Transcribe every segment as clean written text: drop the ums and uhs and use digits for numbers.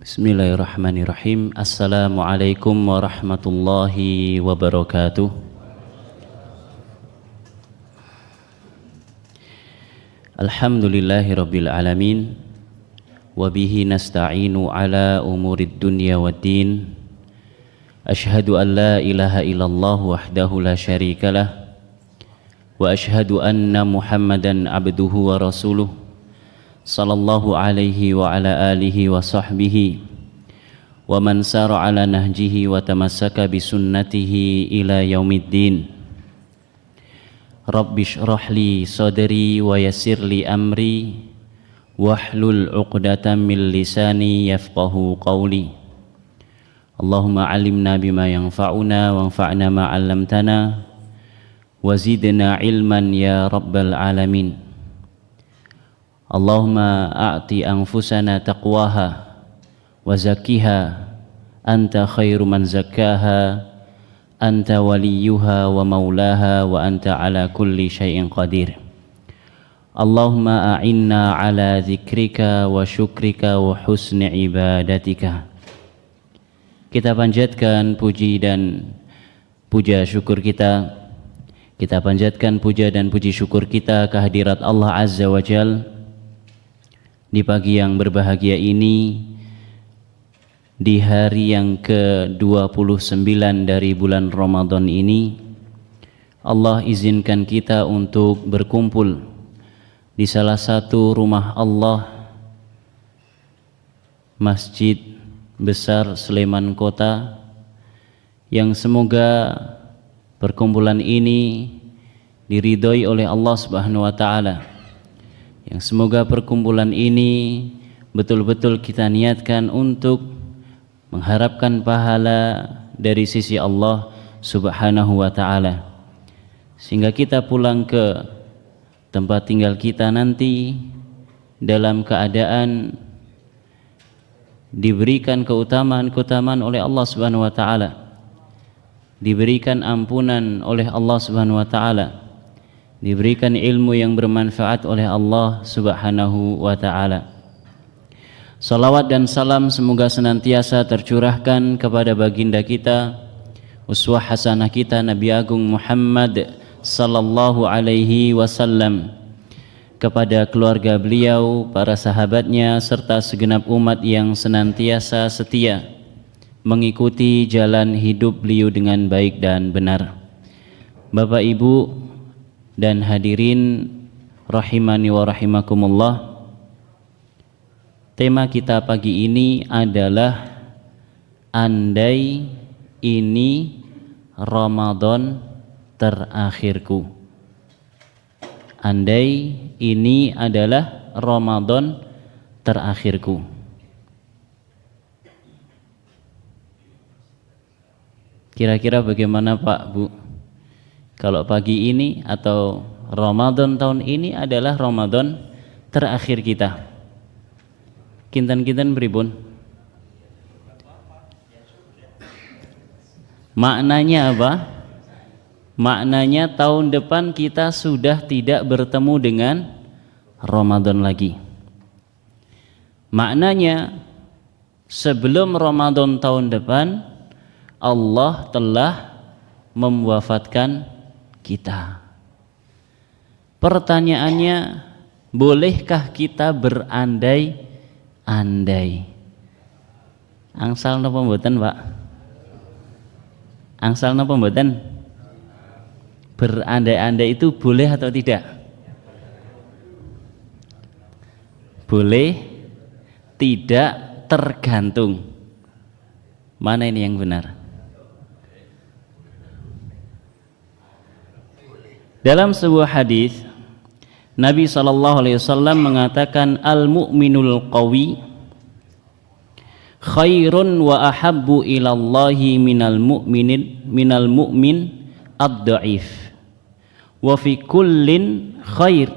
Bismillahirrahmanirrahim. Assalamualaikum warahmatullahi wabarakatuh. Alhamdulillahi rabbil alamin. Wabihi nasta'inu ala umurid dunya waddin. Ashhadu an la ilaha illallah wahdahu la syarikalah. Wa ashhadu anna Muhammadan abduhu wa rasuluh. Sallallahu alaihi wa ala alihi wa sahbihi wa man sara ala nahjihi wa tamassaka bisunnatihi ila yaumiddin. Rabbi shrah li sadri wa yassir li amri wahlul 'uqdatam min lisani yafqahu qawli. Allahumma 'allimna bima yanfa'una wanfa'na ma 'allamtana wa zidna ilman ya rabbal alamin. Allahumma a'ti anfusana taqwaha wa zakkiha anta khairu man zakkaha anta waliyuha wa maulaha wa anta ala kulli syai'in qadir. Allahumma a'inna ala dzikrika wa syukrika wa husni ibadatika. Kita panjatkan puji dan puja syukur kita. Kita panjatkan puja dan puji syukur kita kehadirat Allah Azza wa Jalla di pagi yang berbahagia ini, di hari yang ke-29 dari bulan Ramadan ini. Allah izinkan kita untuk berkumpul di salah satu rumah Allah, Masjid Besar Sleman Kota, yang semoga perkumpulan ini diridhoi oleh Allah Subhanahu wa taala. Yang semoga perkumpulan ini betul-betul kita niatkan untuk mengharapkan pahala dari sisi Allah Subhanahu wa ta'ala, sehingga kita pulang ke tempat tinggal kita nanti dalam keadaan diberikan keutamaan-keutamaan oleh Allah Subhanahu wa ta'ala, diberikan ampunan oleh Allah Subhanahu wa ta'ala, diberikan ilmu yang bermanfaat oleh Allah Subhanahu wa ta'ala. Salawat dan salam semoga senantiasa tercurahkan kepada baginda kita, uswah hasanah kita, Nabi Agung Muhammad sallallahu alaihi wasallam, kepada keluarga beliau, para sahabatnya, serta segenap umat yang senantiasa setia mengikuti jalan hidup beliau dengan baik dan benar. Bapak Ibu dan hadirin rahimani wa rahimakumullah, tema kita pagi ini adalah andai ini Ramadan terakhirku. Andai ini adalah Ramadan terakhirku. Kira-kira bagaimana Pak, Bu? Kalau pagi ini atau Ramadan tahun ini adalah Ramadan terakhir kita, kinten-kinten pripun? Maknanya apa? Maknanya tahun depan kita sudah tidak bertemu dengan Ramadan lagi. Maknanya sebelum Ramadan tahun depan Allah telah mewafatkan kita. Pertanyaannya, bolehkah kita berandai-andai? Angsal napa mboten, Pak? Angsal napa mboten? Berandai-andai itu boleh atau tidak? Boleh, tidak, tergantung. Mana ini yang benar? Dalam sebuah hadis Nabi SAW mengatakan, al-mu'minul qawi khairun wa ahabbu ilallahi minal mu'min ad-da'if wa fi kullin khair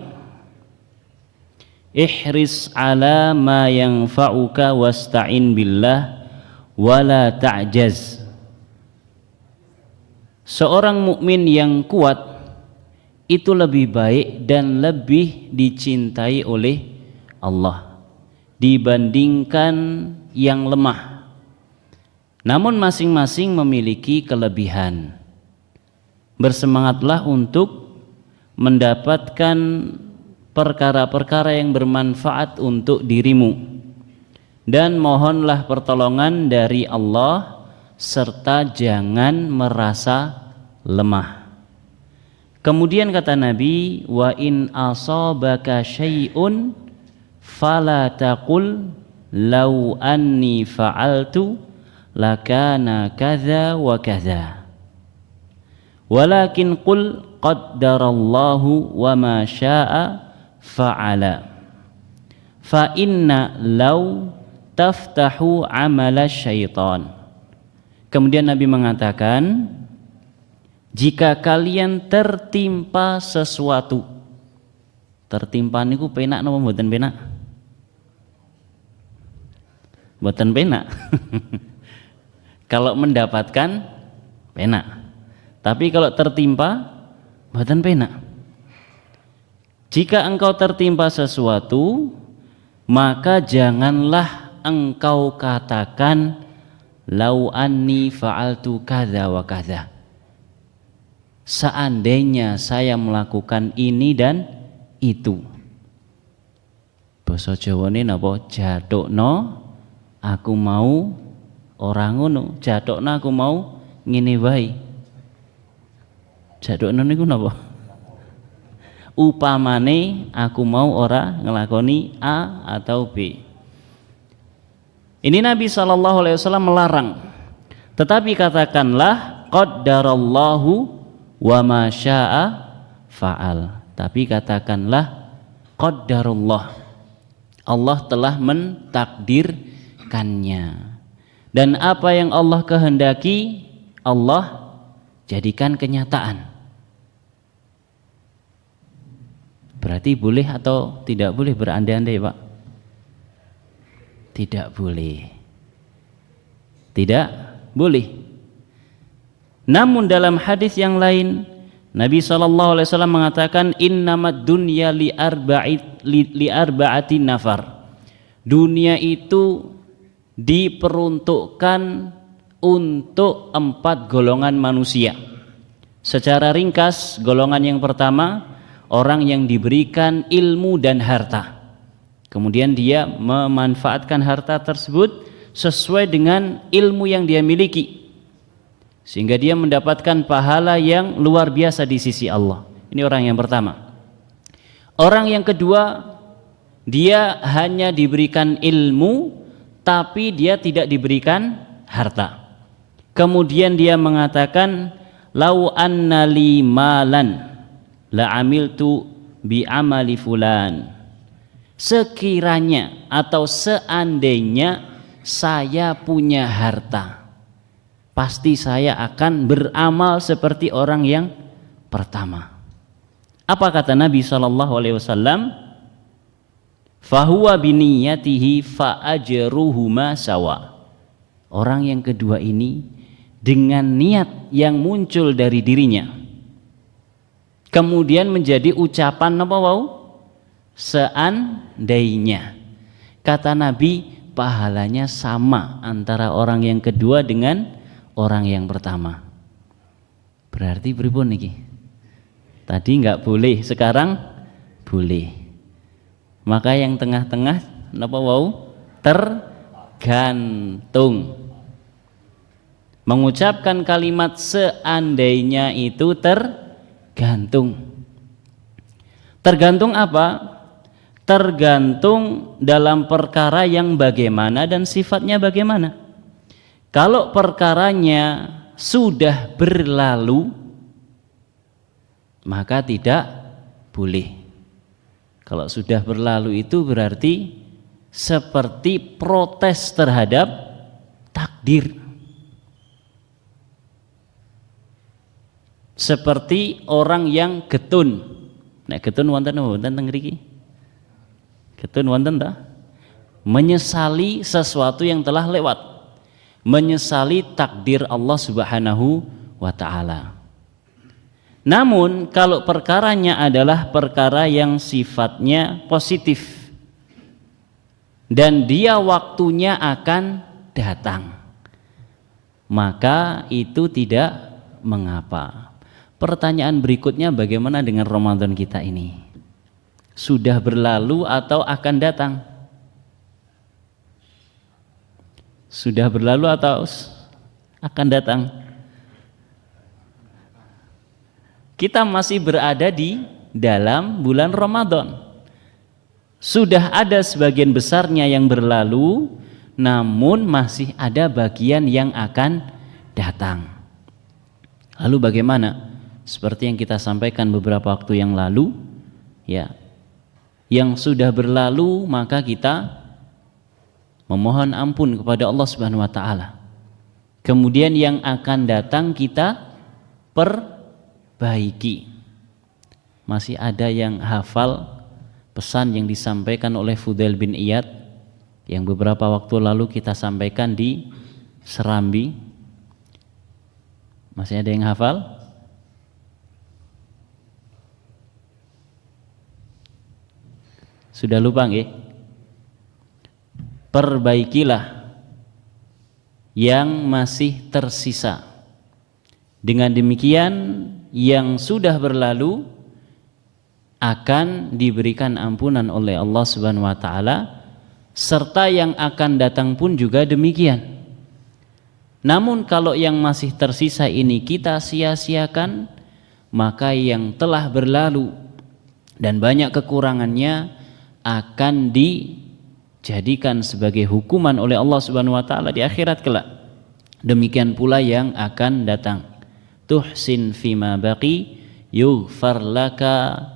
ihris ala ma yanfa'uka wasta'in billah wa la ta'jaz. Seorang mukmin yang kuat itu lebih baik dan lebih dicintai oleh Allah dibandingkan yang lemah. Namun masing-masing memiliki kelebihan. Bersemangatlah untuk mendapatkan perkara-perkara yang bermanfaat untuk dirimu. Dan mohonlah pertolongan dari Allah serta jangan merasa lemah. Kemudian kata Nabi, wa in asabaka syai'un fala taqul law anni fa'altu lakana kadza wa kadza. Walakin qul qaddarallahu wa ma syaa fa'ala. Fa inna law taftahu amala syaitan. Kemudian Nabi mengatakan, jika kalian tertimpa sesuatu, tertimpa niku penak napa mboten penak? Mboten penak. Kalau mendapatkan penak. Tapi kalau tertimpa mboten penak. Jika engkau tertimpa sesuatu, maka janganlah engkau katakan lau anni fa'altu kadza wa kadza. Seandainya saya melakukan ini dan itu. Basa Jawane napa? Jatokno aku mau ora ngono, jatokno aku mau ngene wae. Jatokno niku napa? Upamane aku mau ora ngelakoni A atau B. Ini Nabi SAW melarang. Tetapi katakanlah qaddarallahu wa ma syaa fa'al. Tapi katakanlah qaddarullah. Allah telah mentakdirkannya. Dan apa yang Allah kehendaki, Allah jadikan kenyataan. Berarti boleh atau tidak boleh berandai-andai, Pak? Tidak boleh. Tidak boleh. Namun dalam hadis yang lain Nabi SAW mengatakan innamad dunya li arba'ati nafar. Dunia itu diperuntukkan untuk 4 golongan manusia. Secara ringkas, golongan yang pertama orang yang diberikan ilmu dan harta. Kemudian dia memanfaatkan harta tersebut sesuai dengan ilmu yang dia miliki, sehingga dia mendapatkan pahala yang luar biasa di sisi Allah. Ini orang yang pertama. Orang yang kedua, dia hanya diberikan ilmu tapi dia tidak diberikan harta. Kemudian dia mengatakan lau anna li malan la amiltu bi amali fulan. Sekiranya atau seandainya saya punya harta, pasti saya akan beramal seperti orang yang pertama. Apa kata Nabi SAW? Fahuwa biniyatihi fa ajruhuma sawa. Orang yang kedua ini dengan niat yang muncul dari dirinya, kemudian menjadi ucapan apa wau? Seandainya. Kata Nabi, pahalanya sama antara orang yang kedua dengan orang yang pertama. Berarti pripun niki? Tadi enggak boleh, sekarang boleh. Maka yang tengah-tengah napa wau? Tergantung. Mengucapkan kalimat seandainya itu tergantung. Tergantung apa? Tergantung dalam perkara yang bagaimana dan sifatnya bagaimana. Kalau perkaranya sudah berlalu, maka tidak boleh. Kalau sudah berlalu itu berarti seperti protes terhadap takdir. Seperti orang yang getun. Nek getun wonten apa wonten teng mriki? Getun wonten ta? Menyesali sesuatu yang telah lewat. Menyesali takdir Allah Subhanahu wa taala. Namun kalau perkaranya adalah perkara yang sifatnya positif dan dia waktunya akan datang, maka itu tidak mengapa. Pertanyaan berikutnya, bagaimana dengan Ramadan kita ini? Sudah berlalu atau akan datang? Sudah berlalu atau akan datang? Kita masih berada di dalam bulan Ramadan. Sudah ada sebagian besarnya yang berlalu, namun masih ada bagian yang akan datang. Lalu bagaimana? Seperti yang kita sampaikan beberapa waktu yang lalu, ya, yang sudah berlalu maka kita memohon ampun kepada Allah Subhanahu wa taala. Kemudian yang akan datang kita perbaiki. Masih ada yang hafal pesan yang disampaikan oleh Fudail bin Iyad yang beberapa waktu lalu kita sampaikan di Serambi? Masih ada yang hafal? Sudah lupa nggih? Perbaikilah yang masih tersisa. Dengan demikian yang sudah berlalu akan diberikan ampunan oleh Allah Subhanahu wa taala, serta yang akan datang pun juga demikian. Namun kalau yang masih tersisa ini kita sia-siakan, maka yang telah berlalu dan banyak kekurangannya akan dijadikan sebagai hukuman oleh Allah Subhanahu wa taala di akhirat kelak. Demikian pula yang akan datang. Tuhsin fima baqi yughfar laka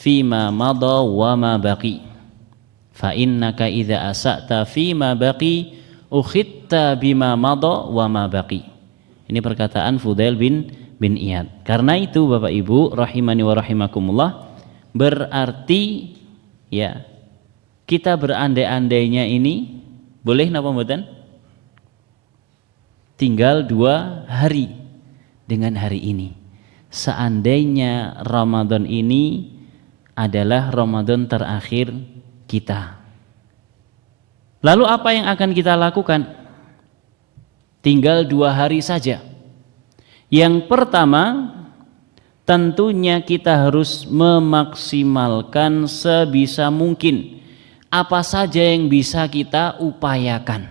fima madha wa ma baqi. Fa innaka idza asa'ta fima baqi ukhitta bima madha wa ma baqi. Ini perkataan Fudail bin Iyad. Karena itu Bapak Ibu rahimani wa rahimakumullah, berarti ya kita berandai-andainya ini boleh napa mboten? Tinggal 2 hari dengan hari ini. Seandainya Ramadan ini adalah Ramadan terakhir kita, lalu apa yang akan kita lakukan? Tinggal 2 hari saja. Yang pertama, tentunya kita harus memaksimalkan sebisa mungkin apa saja yang bisa kita upayakan.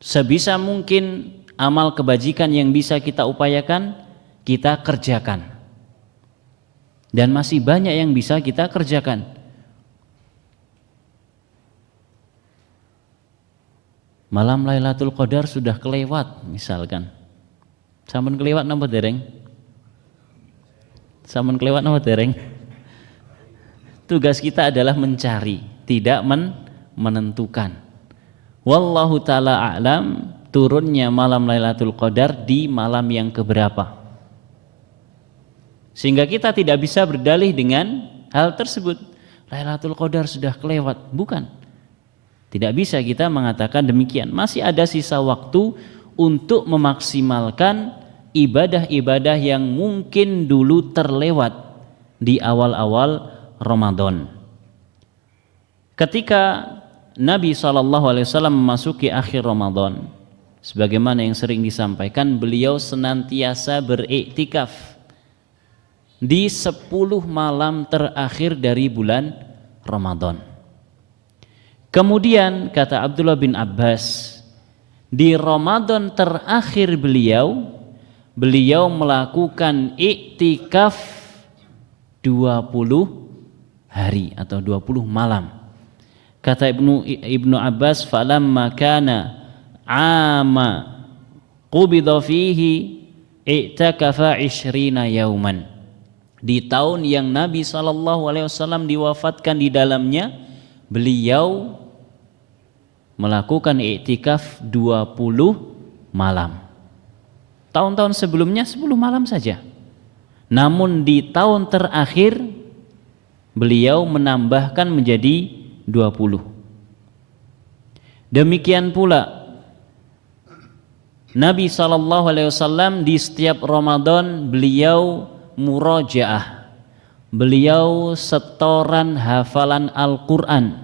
Sebisa mungkin amal kebajikan yang bisa kita upayakan, kita kerjakan. Dan masih banyak yang bisa kita kerjakan. Malam Lailatul Qadar sudah kelewat misalkan. Sampun kelewat napa dereng? Sampun kelewat napa dereng? Tugas kita adalah mencari, tidak menentukan. Wallahu ta'ala a'lam, turunnya malam Lailatul Qadar di malam yang keberapa. Sehingga kita tidak bisa berdalih dengan hal tersebut. Lailatul Qadar sudah kelewat, bukan. Tidak bisa kita mengatakan demikian. Masih ada sisa waktu untuk memaksimalkan ibadah-ibadah yang mungkin dulu terlewat di awal-awal Ramadan. Ketika Nabi SAW memasuki akhir Ramadan, sebagaimana yang sering disampaikan, beliau senantiasa beriktikaf di 10 malam terakhir dari bulan Ramadan. Kemudian kata Abdullah bin Abbas, di Ramadan terakhir beliau melakukan iktikaf 20 hari atau 20 malam. Kata Ibnu Abbas, falamma kana ama qubida fihi i'takafa 20 yauman. Di tahun yang Nabi SAW diwafatkan di dalamnya, beliau melakukan i'tikaf 20 malam. Tahun-tahun sebelumnya 10 malam saja. Namun di tahun terakhir beliau menambahkan menjadi 20. Demikian pula Nabi SAW di setiap Ramadan beliau murajaah, beliau setoran hafalan Al-Quran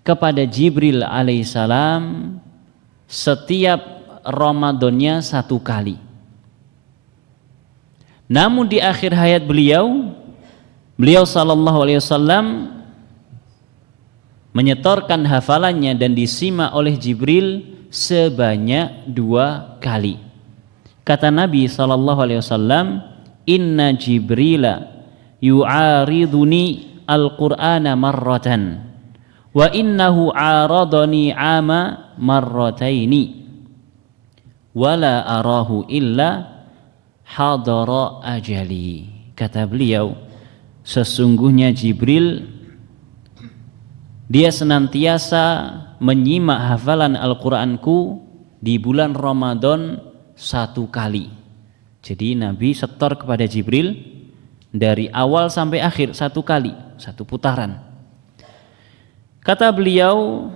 kepada Jibril alaihissalam setiap Ramadannya 1 kali. Namun di akhir hayat beliau sallallahu alaihi wasallam menyetorkan hafalannya dan disimak oleh Jibril sebanyak 2 kali. Kata Nabi sallallahu alaihi wasallam, "Inna Jibrila yu'ariduni al-Qur'ana marratan wa innahu 'aradani 'ama marrataini wala arahu illa hadara ajali." Kata beliau, sesungguhnya Jibril dia senantiasa menyimak hafalan Al-Qur'anku di bulan Ramadan 1 kali. Jadi Nabi setor kepada Jibril dari awal sampai akhir 1 kali, 1 putaran. Kata beliau,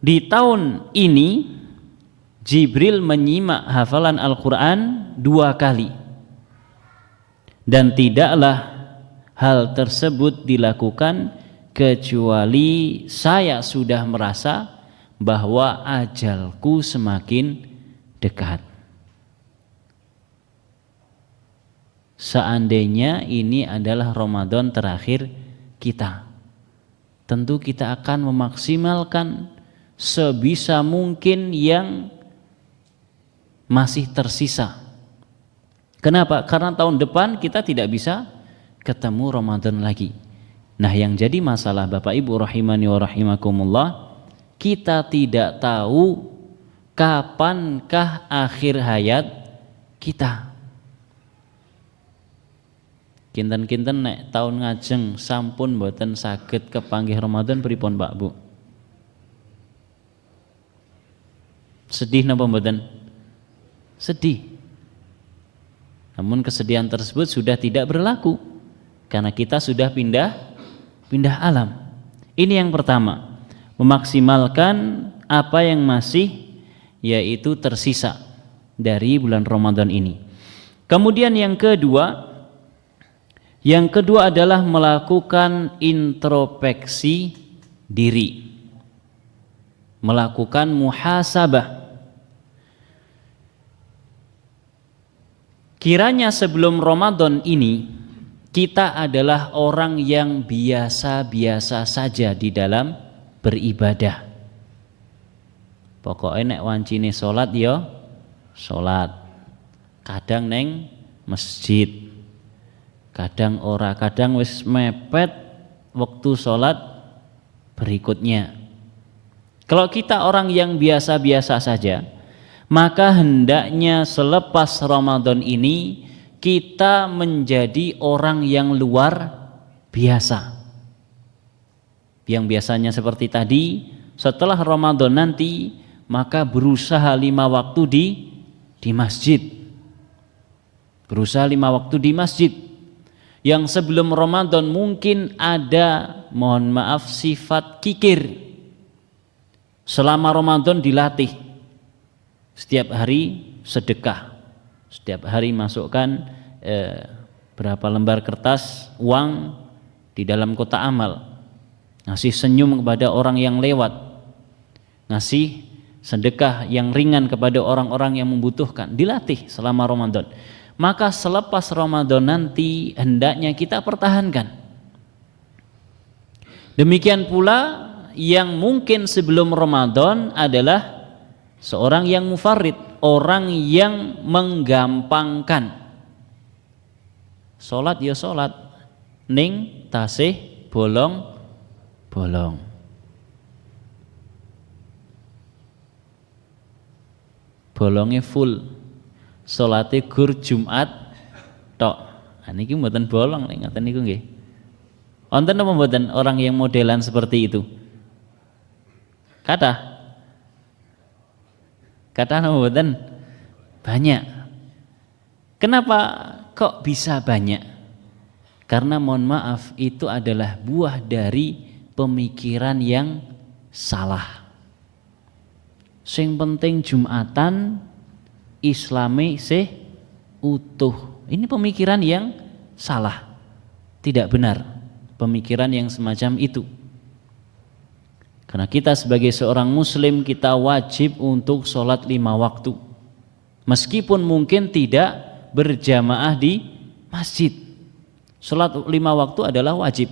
di tahun ini Jibril menyimak hafalan Al-Quran 2 kali. Dan tidaklah hal tersebut dilakukan kecuali saya sudah merasa bahwa ajalku semakin dekat. Seandainya ini adalah Ramadan terakhir kita, tentu kita akan memaksimalkan sebisa mungkin yang masih tersisa. Kenapa? Karena tahun depan kita tidak bisa ketemu Ramadan lagi. Nah, yang jadi masalah Bapak Ibu rahimani wa rahimakumullah, kita tidak tahu kapankah akhir hayat kita. Kinten-kinten nek tahun ngajeng sampun mboten saged kepanggih Ramadan pripun Pak Bu? Sedih napa mboten? Sedih. Namun kesedihan tersebut sudah tidak berlaku karena kita sudah pindah alam. Ini yang pertama, memaksimalkan apa yang masih yaitu tersisa dari bulan Ramadan ini. Kemudian yang kedua adalah melakukan introspeksi diri, melakukan muhasabah. Kiranya sebelum Ramadan ini kita adalah orang yang biasa-biasa saja di dalam beribadah. Pokoknya nek wancine salat ya salat. Kadang neng masjid. Kadang ora, kadang wis mepet waktu salat berikutnya. Kalau kita orang yang biasa-biasa saja, maka hendaknya selepas Ramadan ini kita menjadi orang yang luar biasa. Yang biasanya seperti tadi, setelah Ramadan nanti maka berusaha 5 waktu di masjid. Berusaha 5 waktu di masjid. Yang sebelum Ramadan mungkin ada, mohon maaf, sifat kikir. Selama Ramadan dilatih. Setiap hari sedekah, setiap hari masukkan berapa lembar kertas uang di dalam kotak amal, ngasih senyum kepada orang yang lewat, ngasih sedekah yang ringan kepada orang-orang yang membutuhkan, dilatih selama Ramadan. Maka selepas Ramadan nanti hendaknya kita pertahankan. Demikian pula yang mungkin sebelum Ramadan adalah seorang yang mufarrid, orang yang menggampangkan. Salat ya salat, ning tasih bolong-bolong. Bolongnya full. Salate gur Jumat tok. Nah niki mboten bolong nek ngaten niku nggih. Wonten apa mboten orang yang modelan seperti itu? Kata nama mboten? Banyak. Kenapa kok bisa banyak? Karena mohon maaf itu adalah buah dari pemikiran yang salah. Sing penting Jumatan Islami sih utuh. Ini pemikiran yang salah. Tidak benar pemikiran yang semacam itu. Karena kita sebagai seorang muslim, kita wajib untuk sholat 5 waktu. Meskipun mungkin tidak berjamaah di masjid, sholat 5 waktu adalah wajib.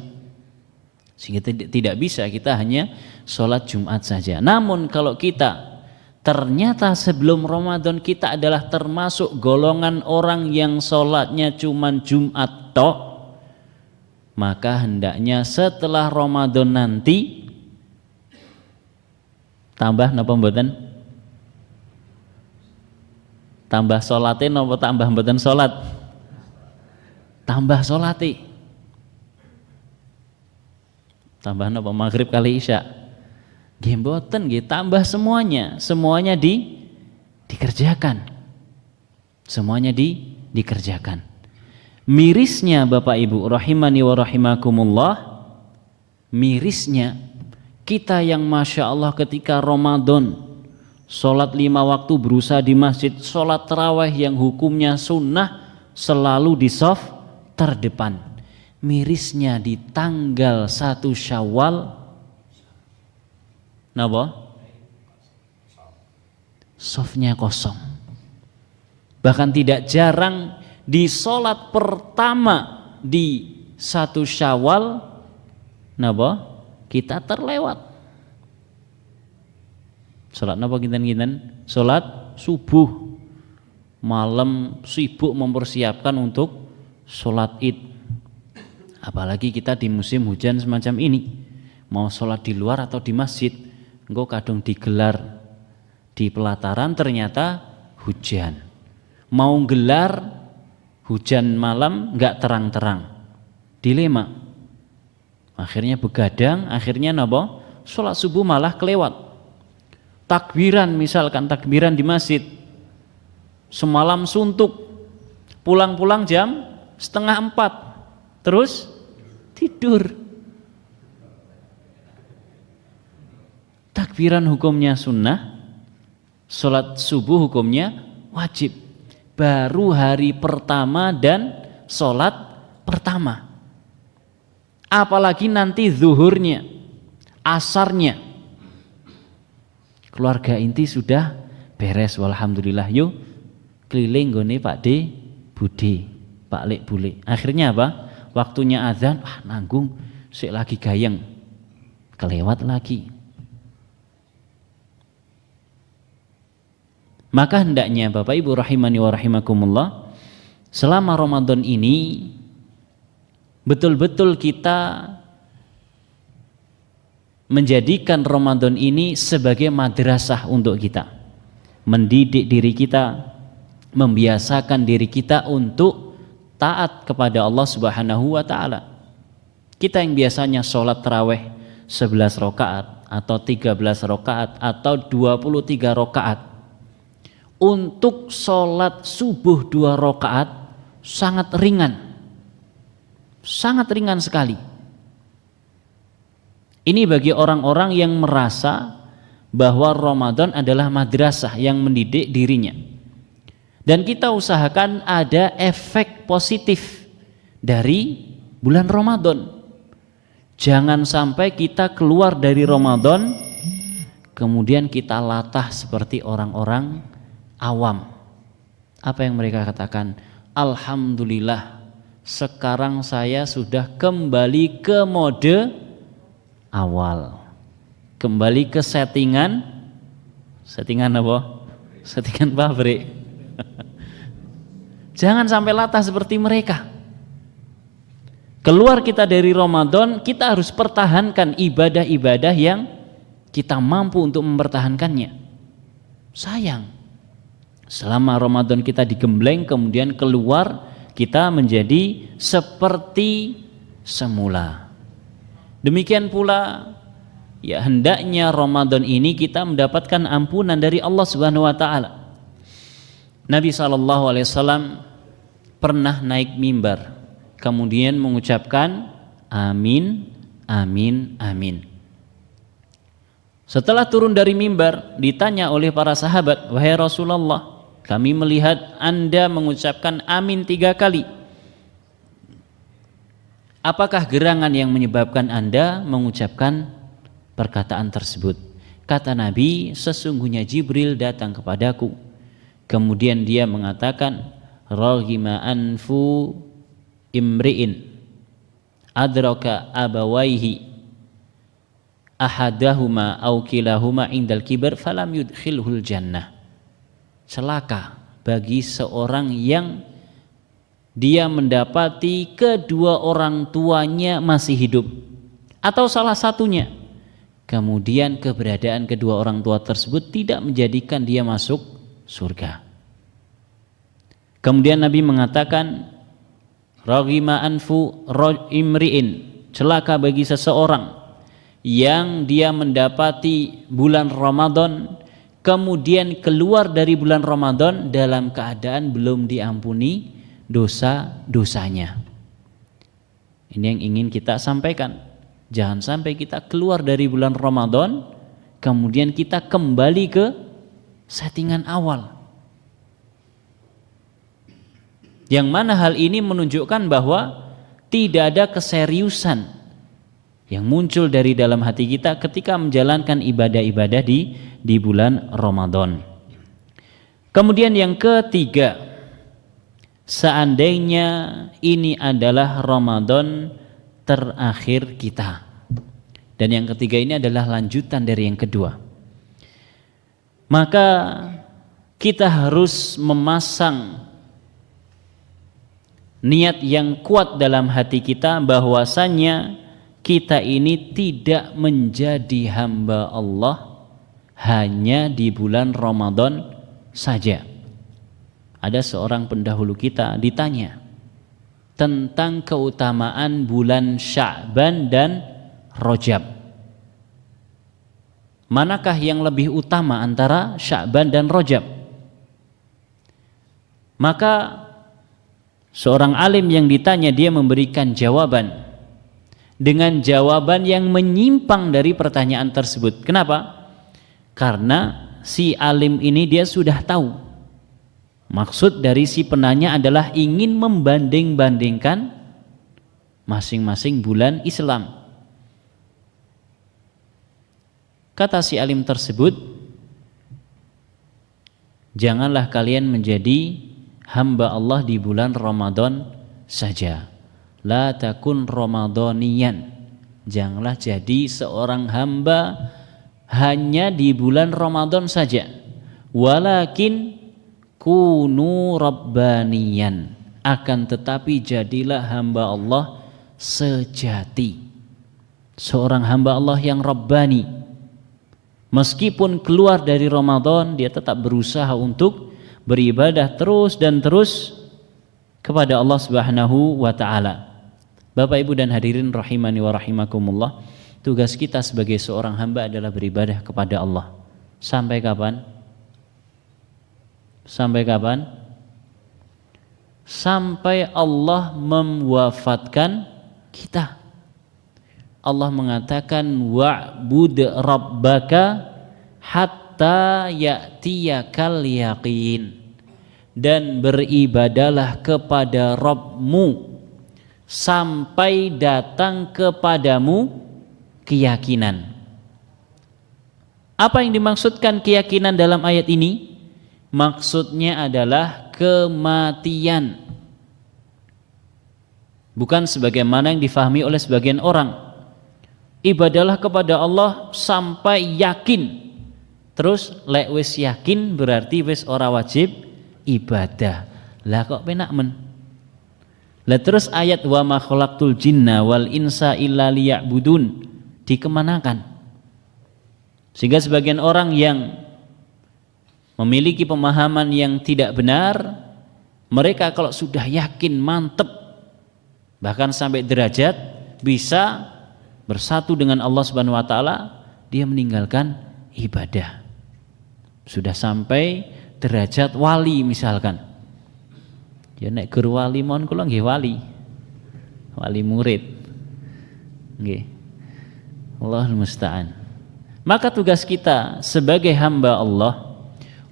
Sehingga tidak bisa kita hanya sholat Jumat saja. Namun kalau kita ternyata sebelum Ramadan kita adalah termasuk golongan orang yang sholatnya cuman Jumat tok, maka hendaknya setelah Ramadan nanti tambah napa mboten? Tambah salate napa tambah mboten salat? Tambah salate. Tambah napa maghrib kali isya? Nggih mboten nggih, tambah semuanya. Semuanya dikerjakan. Semuanya dikerjakan. Mirisnya Bapak Ibu rahimani wa rahimakumullah, mirisnya kita yang Masya Allah ketika Ramadan sholat 5 waktu berusaha di masjid, sholat tarawih yang hukumnya sunnah selalu di shaf terdepan. Mirisnya di tanggal 1 Syawal napa? Shafnya kosong. Bahkan tidak jarang di sholat pertama di 1 Syawal napa? Kita terlewat. Salat napa kinten-kinten? Salat subuh. Malam sibuk mempersiapkan untuk salat Id. Apalagi kita di musim hujan semacam ini. Mau salat di luar atau di masjid, engko kadung digelar di pelataran ternyata hujan. Mau gelar hujan malam enggak terang-terang. Dilema. Akhirnya begadang, akhirnya napa? Salat subuh malah kelewat. Takbiran misalkan takbiran di masjid. Semalam suntuk. Pulang-pulang jam 3:30. Terus tidur. Takbiran hukumnya sunnah, salat subuh hukumnya wajib. Baru hari pertama dan salat pertama. Apalagi nanti zuhurnya, asarnya. Keluarga inti sudah beres, walhamdulillah. Yuk keliling gone Pak D, Bude, Pak Lek, Bule. Akhirnya apa? Waktunya azan, wah nanggung, sik lagi gayeng, kelewat lagi. Maka hendaknya Bapak Ibu rahimani wa rahimakumullah, selama Ramadan ini betul-betul kita menjadikan Ramadan ini sebagai madrasah untuk kita, mendidik diri kita, membiasakan diri kita untuk taat kepada Allah Subhanahu wa taala. Kita yang biasanya sholat tarawih 11 rakaat atau 13 rakaat atau 23 rakaat, untuk sholat subuh 2 rakaat sangat ringan. Sangat ringan sekali. Ini bagi orang-orang yang merasa bahwa Ramadan adalah madrasah yang mendidik dirinya. Dan kita usahakan ada efek positif dari bulan Ramadan. Jangan sampai kita keluar dari Ramadan kemudian kita latah seperti orang-orang awam. Apa yang mereka katakan? Alhamdulillah, sekarang saya sudah kembali ke mode awal, kembali ke settingan apa? Settingan pabrik. Jangan sampai latah seperti mereka. Keluar kita dari Ramadan, kita harus pertahankan ibadah-ibadah yang kita mampu untuk mempertahankannya. Sayang, selama Ramadan kita digembleng, kemudian keluar kita menjadi seperti semula. Demikian pula ya hendaknya Ramadan ini kita mendapatkan ampunan dari Allah Subhanahu wa taala. Nabi SAW pernah naik mimbar kemudian mengucapkan amin, amin, amin. Setelah turun dari mimbar ditanya oleh para sahabat, wahai Rasulullah, kami melihat Anda mengucapkan amin 3 kali. apakah gerangan yang menyebabkan Anda mengucapkan perkataan tersebut? Kata Nabi, sesungguhnya Jibril datang kepadaku. Kemudian dia mengatakan, raghima anfu imri'in adraka abawaihi ahadahuma aw kilahuma indal kibar falam yudkhilhul jannah. Celaka bagi seorang yang dia mendapati kedua orang tuanya masih hidup atau salah satunya, kemudian keberadaan kedua orang tua tersebut tidak menjadikan dia masuk surga. Kemudian Nabi mengatakan, raghima anfu imri'in, celaka bagi seseorang yang dia mendapati bulan Ramadan kemudian keluar dari bulan Ramadan dalam keadaan belum diampuni dosa-dosanya. Ini yang ingin kita sampaikan. Jangan sampai kita keluar dari bulan Ramadan kemudian kita kembali ke settingan awal. Yang mana hal ini menunjukkan bahwa tidak ada keseriusan yang muncul dari dalam hati kita ketika menjalankan ibadah-ibadah di bulan Ramadan. Kemudian yang ketiga, seandainya ini adalah Ramadan terakhir kita. Dan yang ketiga ini adalah lanjutan dari yang kedua. Maka kita harus memasang niat yang kuat dalam hati kita bahwasanya kita ini tidak menjadi hamba Allah hanya di bulan Ramadan saja. Ada seorang pendahulu kita ditanya tentang keutamaan bulan Sya'ban dan Rajab. Manakah yang lebih utama antara Sya'ban dan Rajab? Maka seorang alim yang ditanya dia memberikan jawaban dengan jawaban yang menyimpang dari pertanyaan tersebut. Kenapa? Karena si alim ini dia sudah tahu. Maksud dari si penanya adalah ingin membanding-bandingkan masing-masing bulan Islam. Kata si alim tersebut, janganlah kalian menjadi hamba Allah di bulan Ramadan saja. La takun ramadhaniyan. Janganlah jadi seorang hamba hanya di bulan Ramadan saja. Walakin kunu rabbaniyan. Akan tetapi jadilah hamba Allah sejati. Seorang hamba Allah yang rabbani. Meskipun keluar dari Ramadan, dia tetap berusaha untuk beribadah terus dan terus kepada Allah Subhanahu wa taala. Bapak Ibu dan hadirin rahimani wa rahimakumullah, tugas kita sebagai seorang hamba adalah beribadah kepada Allah. Sampai kapan? Sampai kapan? Sampai Allah mewafatkan kita. Allah mengatakan wa'bud rabbaka hatta ya'tiyakal yaqin, dan beribadalah kepada Rabbmu sampai datang kepadamu keyakinan. Apa yang dimaksudkan keyakinan dalam ayat ini? Maksudnya adalah kematian. Bukan sebagaimana yang difahami oleh sebagian orang. Ibadalah kepada Allah sampai yakin. Terus lek wis yakin berarti wis ora wajib ibadah. Lah kok penak men? Lah terus ayat wa ma khalaqtul jinna wal insa illa liya'budun dikemanakan? Sehingga sebagian orang yang memiliki pemahaman yang tidak benar, mereka kalau sudah yakin mantep bahkan sampai derajat bisa bersatu dengan Allah Subhanahu wa taala, dia meninggalkan ibadah. Sudah sampai derajat wali misalkan. Ya nek guru wali mohon kula nggih wali. Wali murid. Nggih. Allahul musta'an. Maka tugas kita sebagai hamba Allah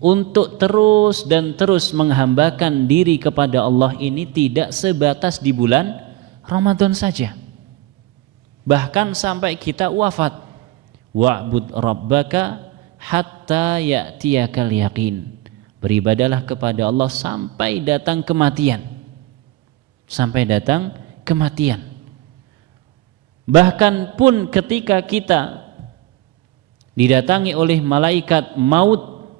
untuk terus dan terus menghambakan diri kepada Allah ini tidak sebatas di bulan Ramadan saja. bahkan sampai kita wafat. Wa'bud rabbaka hatta ya'tiyakal yaqin. Beribadalah kepada Allah sampai datang kematian. Sampai datang kematian. Bahkan pun ketika kita didatangi oleh malaikat maut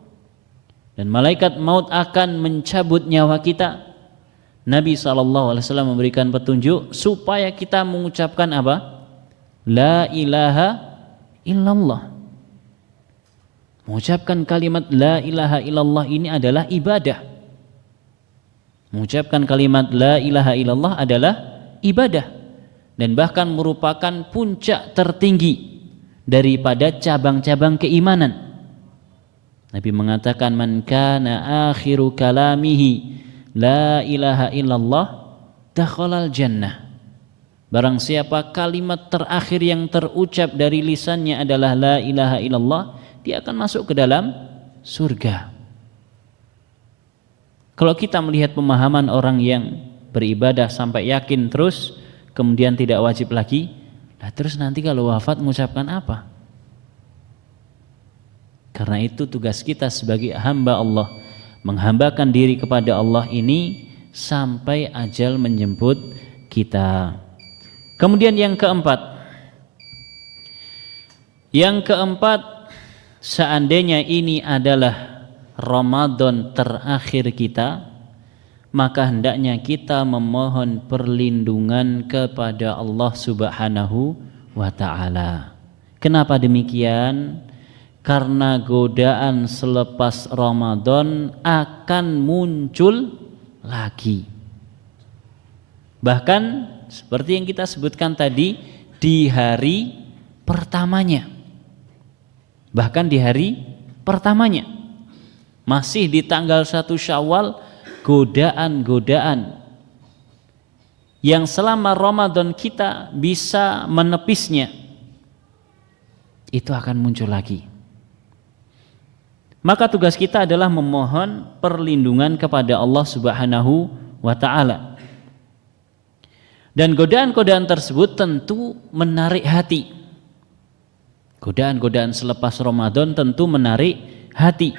dan malaikat maut akan mencabut nyawa kita, Nabi SAW memberikan petunjuk supaya kita mengucapkan apa? La ilaha illallah. Mengucapkan kalimat la ilaha illallah ini adalah ibadah. Mengucapkan kalimat la ilaha illallah adalah ibadah dan bahkan merupakan puncak tertinggi daripada cabang-cabang keimanan. Nabi mengatakan man kana akhiru kalamihi la ilaha illallah dakhalal jannah. Barang siapa kalimat terakhir yang terucap dari lisannya adalah la ilaha illallah, dia akan masuk ke dalam surga. Kalau kita melihat pemahaman orang yang beribadah sampai yakin terus, kemudian tidak wajib lagi, nah terus nanti kalau wafat mengucapkan apa? Karena itu tugas kita sebagai hamba Allah, menghambakan diri kepada Allah ini sampai ajal menjemput kita. Kemudian yang keempat, seandainya ini adalah Ramadan terakhir kita, maka hendaknya kita memohon perlindungan kepada Allah Subhanahu wa ta'ala. Kenapa demikian? Karena godaan selepas Ramadan akan muncul lagi. Bahkan seperti yang kita sebutkan tadi, di hari pertamanya. Bahkan di hari pertamanya, masih di tanggal 1 Syawal, godaan-godaan yang selama Ramadan kita bisa menepisnya, itu akan muncul lagi. Maka tugas kita adalah memohon perlindungan kepada Allah Subhanahu wa ta'ala. Dan godaan-godaan tersebut tentu menarik hati. Godaan-godaan selepas Ramadan tentu menarik hati.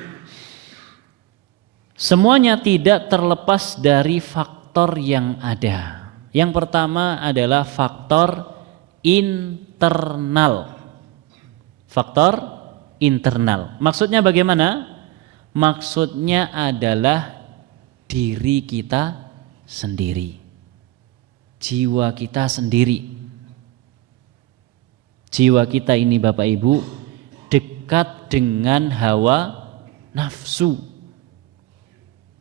Semuanya tidak terlepas dari faktor yang ada. Yang pertama adalah faktor internal. Faktor internal. Maksudnya bagaimana? Maksudnya adalah diri kita sendiri. Jiwa kita sendiri. Jiwa kita ini Bapak Ibu dekat dengan hawa nafsu.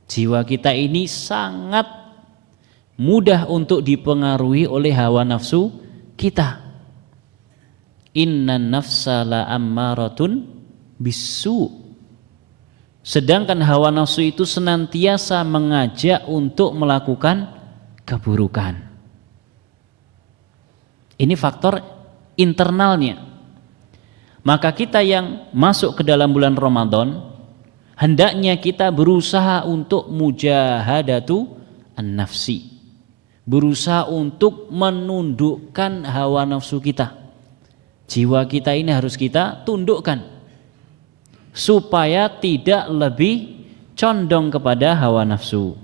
Jiwa kita ini sangat mudah untuk dipengaruhi oleh hawa nafsu kita. Innan nafsa la ammaratun bisu. Sedangkan hawa nafsu itu senantiasa mengajak untuk melakukan keburukan. Ini faktor internalnya. Maka kita yang masuk ke dalam bulan Ramadan, hendaknya kita berusaha untuk mujahadatu an-nafsi. Berusaha untuk menundukkan hawa nafsu kita. Jiwa kita ini harus kita tundukkan supaya tidak lebih condong kepada hawa nafsu.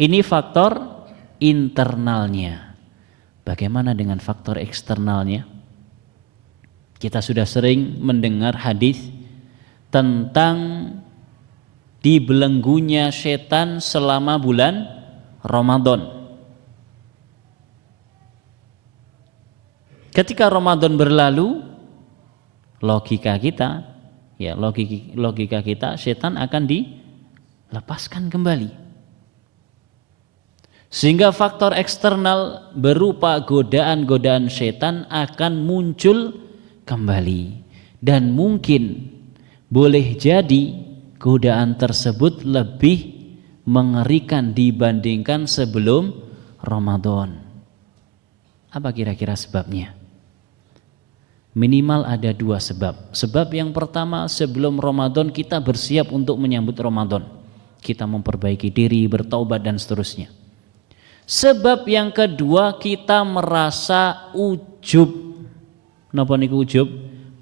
Ini faktor internalnya. Bagaimana dengan faktor eksternalnya? Kita sudah sering mendengar hadis tentang dibelenggunya setan selama bulan Ramadan. Ketika Ramadan berlalu, logika kita, setan akan dilepaskan kembali. Sehingga faktor eksternal berupa godaan-godaan setan akan muncul kembali. Dan mungkin boleh jadi godaan tersebut lebih mengerikan dibandingkan sebelum Ramadan. Apa kira-kira sebabnya? Minimal ada 2 sebab. Sebab yang pertama, sebelum Ramadan kita bersiap untuk menyambut Ramadan. Kita memperbaiki diri, bertaubat dan seterusnya. Sebab yang kedua, kita merasa ujub. Napa niku ujub?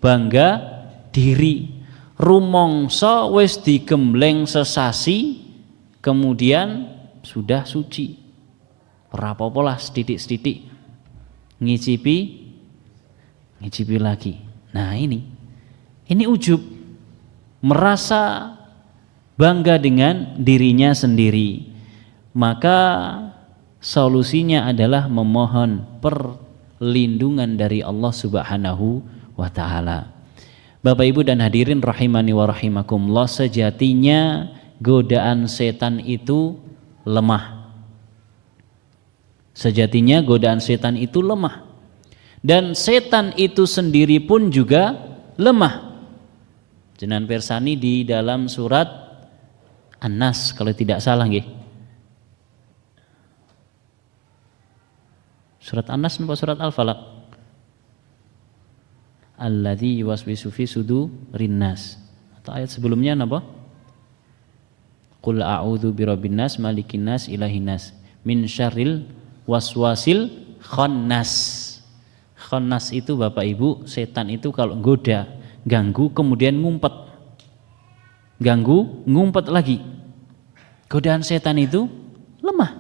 Bangga diri. Rumangsa wis digembleng sesasi kemudian sudah suci. Ora apa-apa lah sedidik-sedidik. Ngicipi lagi. Nah, ini ujub. Merasa bangga dengan dirinya sendiri. Maka solusinya adalah memohon perlindungan dari Allah Subhanahu wa taala. Bapak Ibu dan hadirin rahimani wa rahimakumullah, sejatinya godaan setan itu lemah. Sejatinya godaan setan itu lemah. Dan setan itu sendiri pun juga lemah. Jenengan persani di dalam surat An-Nas kalau tidak salah nggih. Surat An-Nas napa surat Al-Falaq? Alladzi yuwaswisu fi sudurin nas. Atau ayat sebelumnya napa? Qul a'udzu birabbin nas, malikin nas, ilahin nas, min syarril waswasil khannas. Khannas itu Bapak Ibu, setan itu kalau goda, ganggu kemudian ngumpet. Ganggu, ngumpet lagi. Godaan setan itu lemah.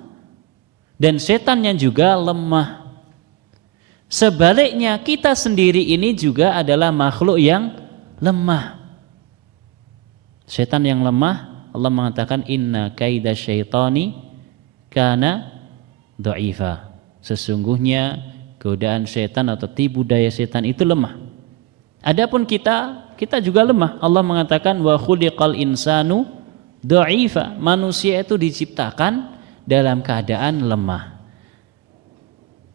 Dan setannya juga lemah. Sebaliknya kita sendiri ini juga adalah makhluk yang lemah. Setan yang lemah, Allah mengatakan inna kaida syaitani kana dha'ifa. Sesungguhnya godaan setan atau tipu daya setan itu lemah. Adapun kita juga lemah. Allah mengatakan wa khuliqal insanu dha'ifa. Manusia itu diciptakan dalam keadaan lemah.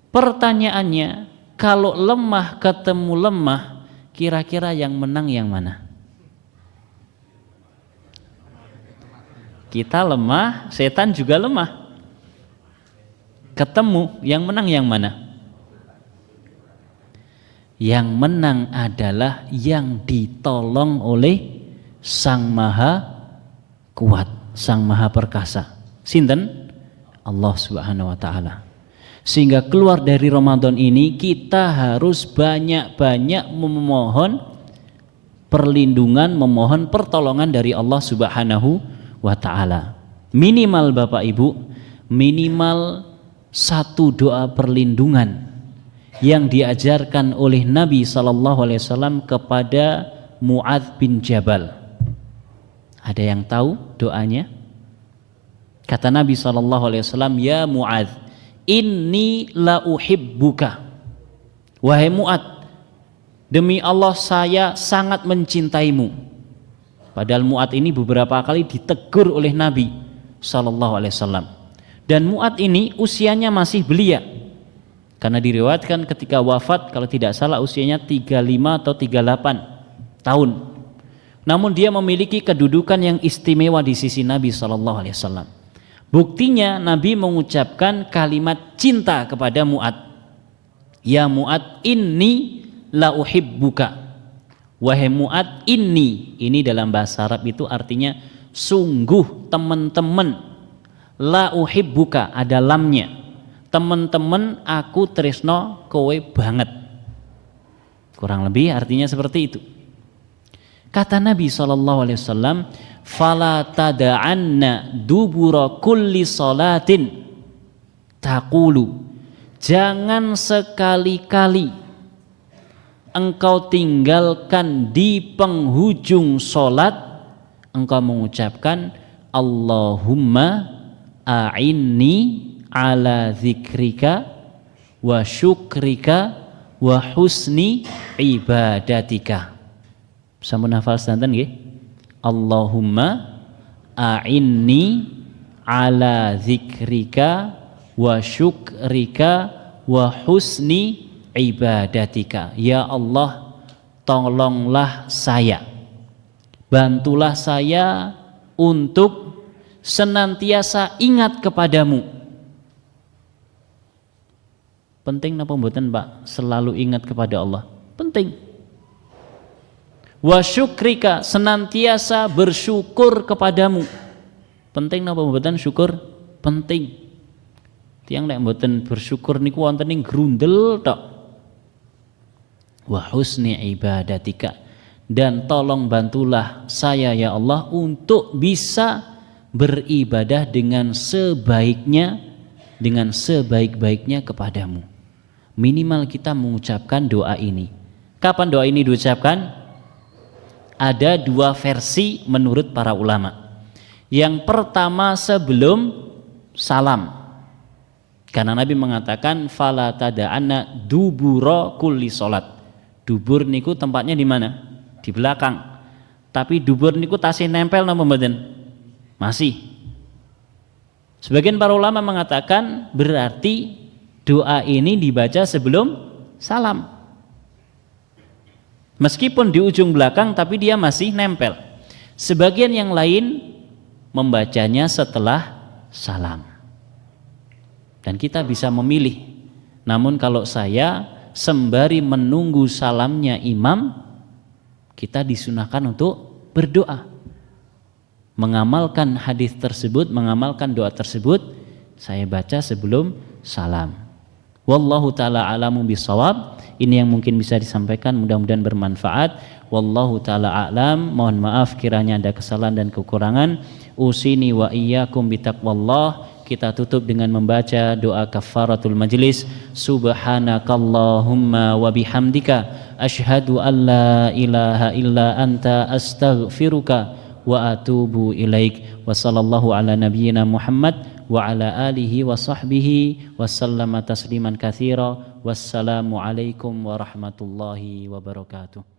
Pertanyaannya, kalau lemah ketemu lemah, kira-kira yang menang yang mana? Kita lemah, setan juga lemah. Ketemu, yang menang yang mana? Yang menang adalah yang ditolong oleh Sang Maha Kuat, Sang Maha Perkasa. Sinten? Allah Subhanahu wa taala. Sehingga keluar dari Ramadan ini kita harus banyak-banyak memohon perlindungan, memohon pertolongan dari Allah Subhanahu wa taala. Minimal Bapak Ibu, minimal satu doa perlindungan yang diajarkan oleh Nabi SAW kepada Mu'adz bin Jabal. Ada yang tahu doanya? Kata Nabi SAW, ya Mu'adz, inni la uhibbuka. Wahai Mu'adz, demi Allah saya sangat mencintaimu. Padahal Mu'adz ini beberapa kali ditegur oleh Nabi SAW. Dan Mu'adz ini usianya masih belia. Karena diriwayatkan ketika wafat kalau tidak salah usianya 35 atau 38 tahun. Namun dia memiliki kedudukan yang istimewa di sisi Nabi SAW. Buktinya Nabi mengucapkan kalimat cinta kepada Mu'adz. Ya Mu'adz, inni la uhibbuka. Wahai Mu'adz, ini dalam bahasa Arab itu artinya sungguh teman-teman. La uhibbuka ada lamnya. Teman-teman aku tresno kowe banget. Kurang lebih artinya seperti itu. Kata Nabi SAW, fala tada'anna dubura kulli salatin taqulu, jangan sekali-kali engkau tinggalkan di penghujung salat engkau mengucapkan Allahumma a'inni ala zikrika wa syukrika wa husni ibadatika. Sampun hafal sedanten nggih? Allahumma a'inni ala zikrika wa syukrika wa husni ibadatika. Ya Allah, tolonglah saya, bantulah saya untuk senantiasa ingat kepadamu. Penting napa mboten Pak? Selalu ingat kepada Allah. Penting. Wa syukrika, senantiasa bersyukur kepadamu. Penting napa mboten syukur? Penting. Tiang nek mboten bersyukur niku wonten ing grundel tok. wa husni ibadatika, dan tolong bantulah saya ya Allah untuk bisa beribadah dengan sebaik-baiknya kepadamu. Minimal kita mengucapkan doa ini. Kapan doa ini diucapkan? Ada dua versi menurut para ulama. Yang pertama sebelum salam, karena Nabi mengatakan fala tada'anna dubura kulli salat. Dubur niku tempatnya di mana? Di belakang. Tapi dubur niku tasih nempel napa mboten? Masih. Sebagian para ulama mengatakan berarti doa ini dibaca sebelum salam. Meskipun di ujung belakang tapi dia masih nempel. Sebagian yang lain membacanya setelah salam. Dan kita bisa memilih. Namun kalau saya sembari menunggu salamnya imam, kita disunahkan untuk berdoa. Mengamalkan hadis tersebut, mengamalkan doa tersebut, saya baca sebelum salam. Wallahu ta'ala a'lamu bishawab. Ini yang mungkin bisa disampaikan, mudah-mudahan bermanfaat. Wallahu ta'ala a'lam. Mohon maaf kiranya ada kesalahan dan kekurangan. Usini wa iyyakum bitaqwallah. Kita tutup dengan membaca doa kafaratul majlis. Subhanakallahumma wa bihamdika asyhadu an la ilaha illa anta astaghfiruka wa atubu ilaik. Wa sallallahu ala nabiyyina Muhammad wa ala alihi wa sahbihi wa sallama tasliman katsira. Wassalamu alaikum warahmatullahi wabarakatuh.